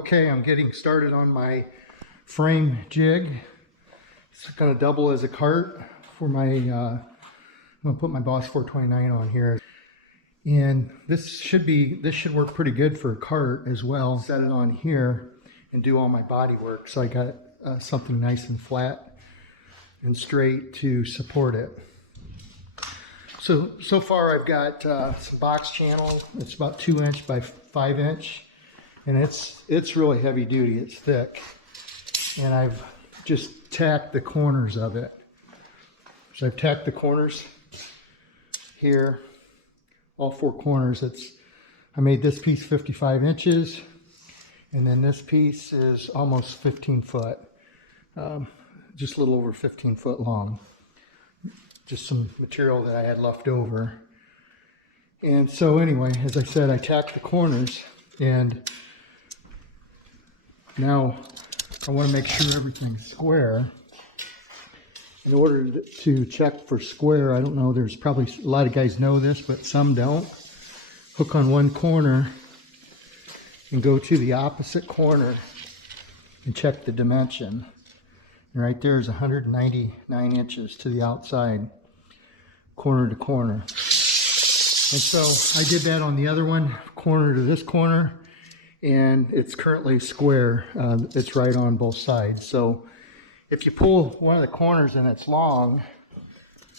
Okay, I'm getting started on my frame jig. It's going to double as a cart for my, I'm going to put my Boss 429 on here. And this should work pretty good for a cart as well. Set it on here and do all my body work. So I got something nice and flat and straight to support it. So far I've got some box channel. It's about 2 inch by 5 inch. And it's really heavy duty, it's thick. And I've just tacked the corners of it. So I've tacked the corners here, all 4 corners. I made this piece 55 inches, and then this piece is almost 15 foot, just a little over 15 foot long. Just some material that I had left over. And so anyway, as I said, I tacked the corners, and now I want to make sure everything's square. In order to check for square, I don't know, there's probably a lot of guys know this, but some don't. Hook on one corner and go to the opposite corner and check the dimension. And right there is 199 inches to the outside, corner to corner. And so I did that on the other one, corner to this corner, and it's currently square. It's right on both sides. So if you pull one of the corners and it's long,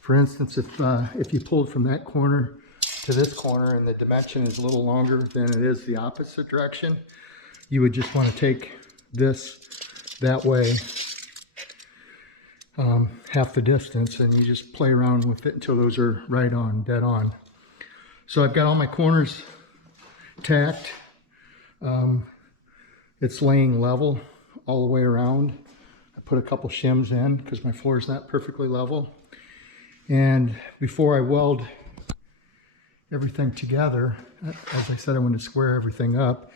for instance, if you pulled from that corner to this corner and the dimension is a little longer than it is the opposite direction, you would just want to take this that way, half the distance, and you just play around with it until those are right on, dead on. So I've got all my corners tacked. It's laying level all the way around. I put a couple shims in because my floor is not perfectly level. And before I weld everything together, as I said, I want to square everything up.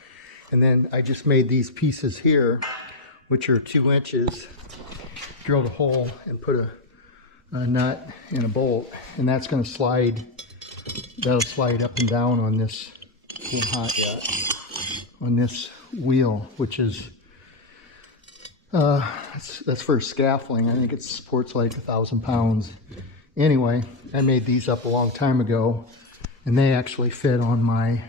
And then I just made these pieces here, which are 2 inches, drilled a hole and put a nut and a bolt, and that's going to slide. That'll slide up and down on this, not hot yet, on this wheel, which is that's for scaffolding. I think it supports like 1,000 pounds. Anyway, I made these up a long time ago, and they actually fit on my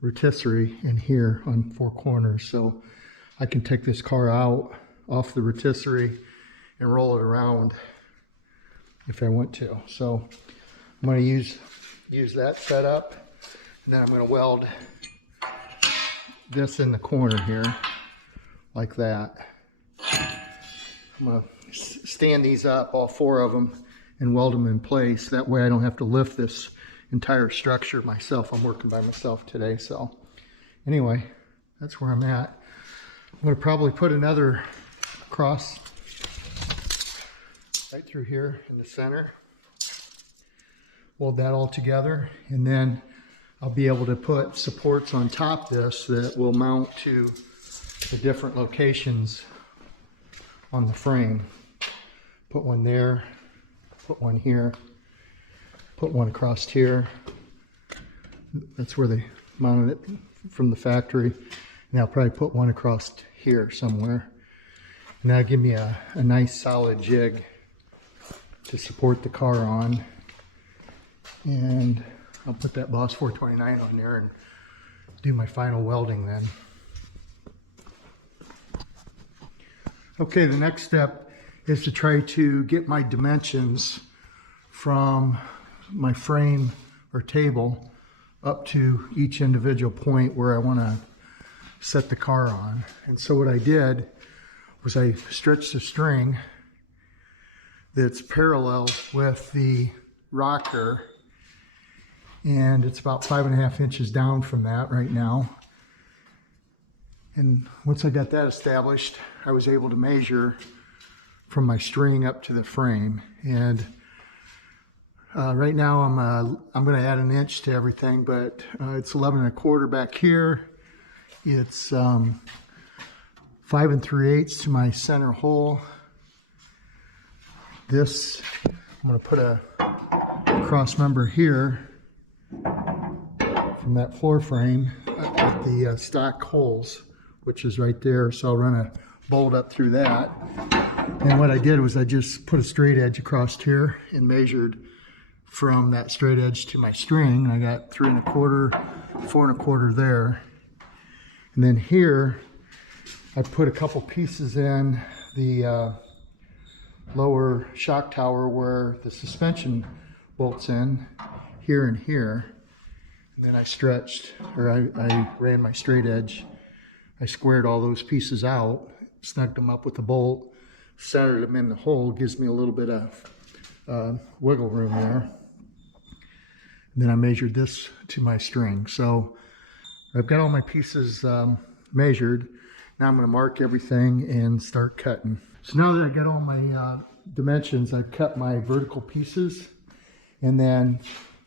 rotisserie in here on 4 corners. So I can take this car out off the rotisserie and roll it around if I want to. So I'm going to use that setup, and then I'm going to weld this in the corner here like that. I'm going to stand these up, all 4 of them, and weld them in place. That way I don't have to lift this entire structure myself. I'm working by myself today. So anyway, that's where I'm at. I'm going to probably put another cross right through here in the center. Weld that all together, and then I'll be able to put supports on top of this that will mount to the different locations on the frame. Put one there, put one here, put one across here. That's where they mounted it from the factory. And I'll probably put one across here somewhere. And that'll give me a nice solid jig to support the car on. And I'll put that Boss 429 on there and do my final welding then. Okay, the next step is to try to get my dimensions from my frame or table up to each individual point where I want to set the car on. And so what I did was I stretched the string that's parallel with the rocker, and it's about 5.5 inches down from that right now. And once I got that established, I was able to measure from my string up to the frame. And right now I'm going to add 1 inch to everything, but it's 11 1/4 back here. It's 5 3/8 to my center hole. This, I'm going to put a cross member here from that floor frame at the stock holes, which is right there. So I'll run a bolt up through that. And what I did was I just put a straight edge across here and measured from that straight edge to my string. I got 3 1/4, 4 1/4 there. And then here, I put a couple pieces in the lower shock tower where the suspension bolts in, here and here. And then I stretched, or I ran my straight edge. I squared all those pieces out, snugged them up with the bolt, centered them in the hole, gives me a little bit of wiggle room there. And then I measured this to my string. So I've got all my pieces measured. Now I'm going to mark everything and start cutting. So now that I got all my dimensions, I've cut my vertical pieces. And then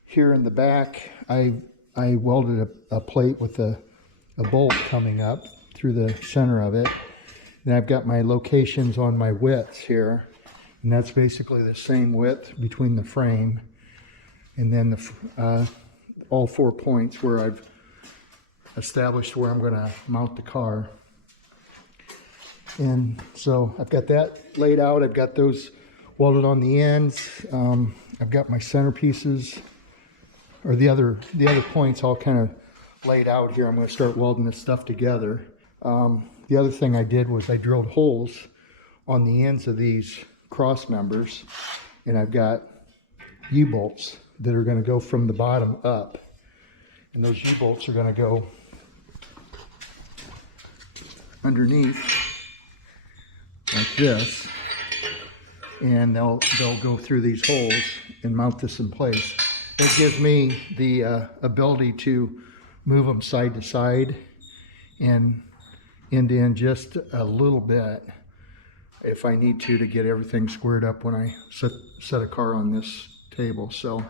here in the back, I welded a plate with a bolt coming up through the center of it. And I've got my locations on my widths here. And that's basically the same width between the frame and then all 4 points where I've established where I'm going to mount the car. And so I've got that laid out. I've got those welded on the ends. I've got my center pieces, or the other points all kind of laid out here. I'm going to start welding this stuff together. The other thing I did was I drilled holes on the ends of these cross members, and I've got U-bolts that are going to go from the bottom up, and those U-bolts are going to go underneath like this, and they'll go through these holes and mount this in place. It gives me the ability to move them side to side and end in just a little bit if I need to get everything squared up when I set a car on this table. So,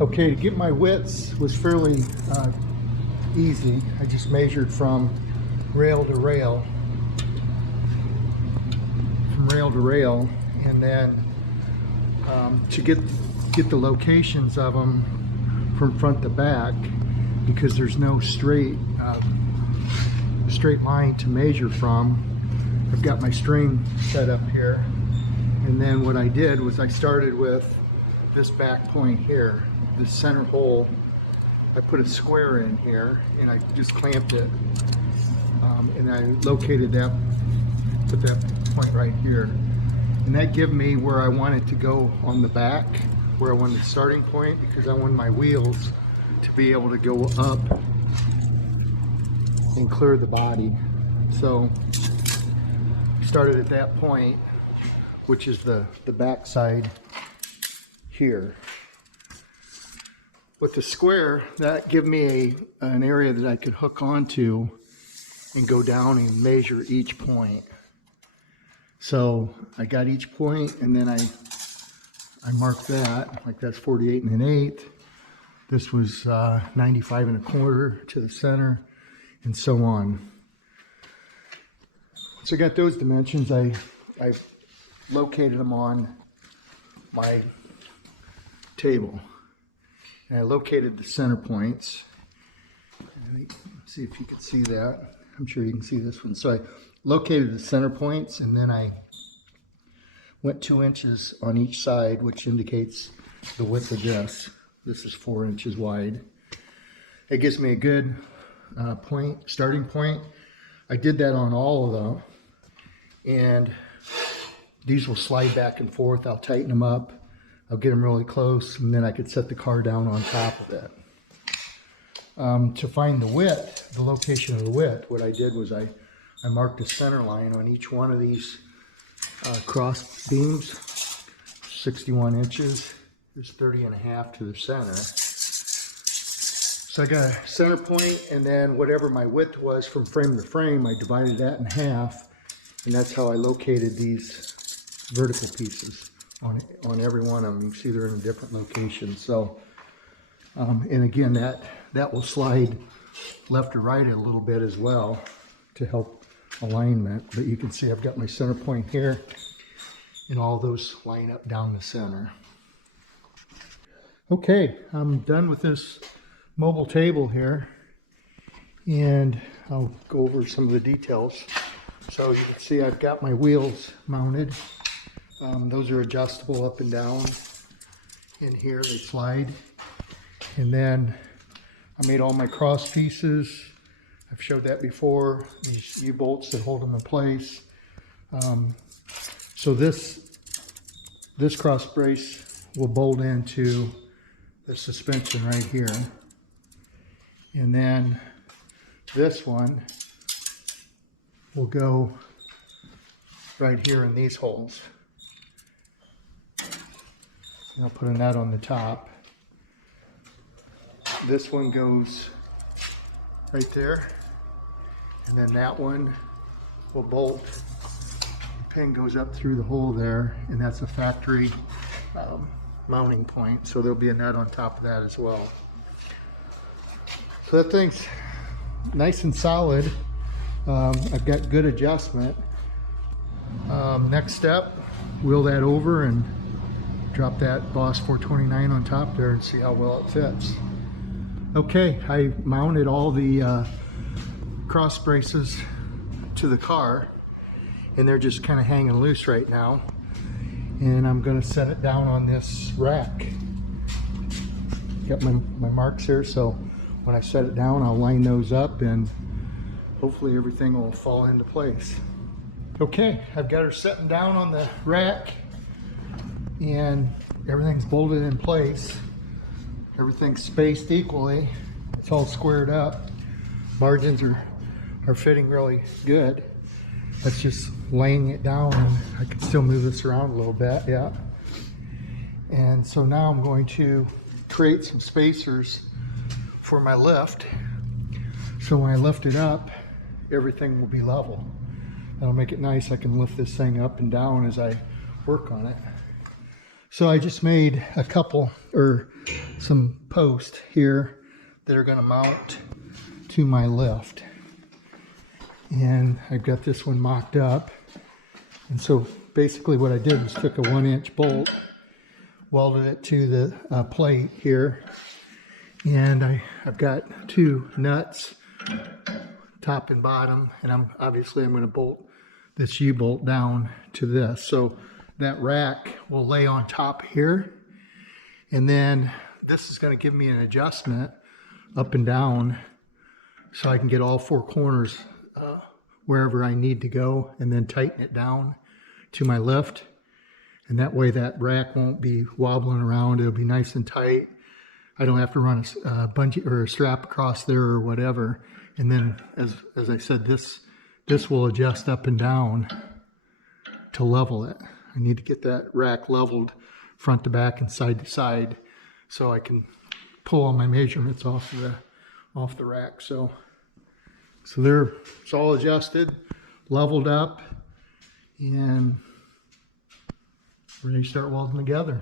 okay, to get my widths was fairly easy. I just measured from rail to rail, and then to get the locations of them from front to back, because there's no straight line to measure from. I've got my string set up here, and then what I did was I started with this back point here, this center hole. I put a square in here and I just clamped it, and I located that, put that point right here, and that gave me where I wanted to go on the back, where I wanted the starting point, because I wanted my wheels to be able to go up and clear the body. So started at that point, which is the back side here. With the square, that gave me an area that I could hook onto and go down and measure each point. So I got each point, and then I marked that, like that's 48 1/8. This was 95 1/4 to the center, and so on. So I got those dimensions. I located them on my table, and I located the center points. Let me see if you can see that. I'm sure you can see this one. So I located the center points, and then I went 2 inches on each side, which indicates the width of this. This is 4 inches wide. It gives me a good starting point. I did that on all of them, and these will slide back and forth. I'll tighten them up, I'll get them really close, and then I could set the car down on top of it. To find the width, the location of the width, what I did was I marked a center line on each one of these cross beams, 61 inches. There's 30 1/2 to the center. So I got a center point, and then whatever my width was from frame to frame, I divided that in half, and that's how I located these vertical pieces on every one of them. You can see they're in a different location. So, and again, that will slide left or right a little bit as well to help alignment. But you can see I've got my center point here, and all those line up down the center. Okay, I'm done with this mobile table here, and I'll go over some of the details. So you can see I've got my wheels mounted. Those are adjustable up and down. In here they slide. And then I made all my cross pieces. I've showed that before. These U-bolts that hold them in place. So this cross brace will bolt into the suspension right here. And then this one will go right here in these holes. And I'll put a nut on the top. This one goes right there. And then that one will bolt. The pin goes up through the hole there, and that's a factory mounting point. So there'll be a nut on top of that as well. So that thing's nice and solid. I've got good adjustment. Next step, wheel that over and drop that Boss 429 on top there and see how well it fits. Okay, I mounted all the cross braces to the car, and they're just kind of hanging loose right now. And I'm going to set it down on this rack. Got my marks here, so when I set it down, I'll line those up and hopefully everything will fall into place. Okay, I've got her setting down on the rack and everything's bolted in place. Everything's spaced equally. It's all squared up. Margins are fitting really good. That's just laying it down, and I can still move this around a little bit, yeah. And so now I'm going to create some spacers for my lift. So when I lift it up, everything will be level. That'll make it nice. I can lift this thing up and down as I work on it. So I just made a couple, or some posts here that are going to mount to my lift. And I've got this one mocked up. And so basically what I did was took a 1-inch bolt, welded it to the plate here. And I've got 2 nuts, top and bottom, and I'm going to bolt this U-bolt down to this. So that rack will lay on top here, and then this is going to give me an adjustment up and down so I can get all 4 corners wherever I need to go, and then tighten it down to my lift. And that way that rack won't be wobbling around. It'll be nice and tight. I don't have to run a bungee or a strap across there or whatever. And then, as I said, this will adjust up and down to level it. I need to get that rack leveled front to back and side to side so I can pull all my measurements off the rack. So there, it's all adjusted, leveled up, and ready to start welding together.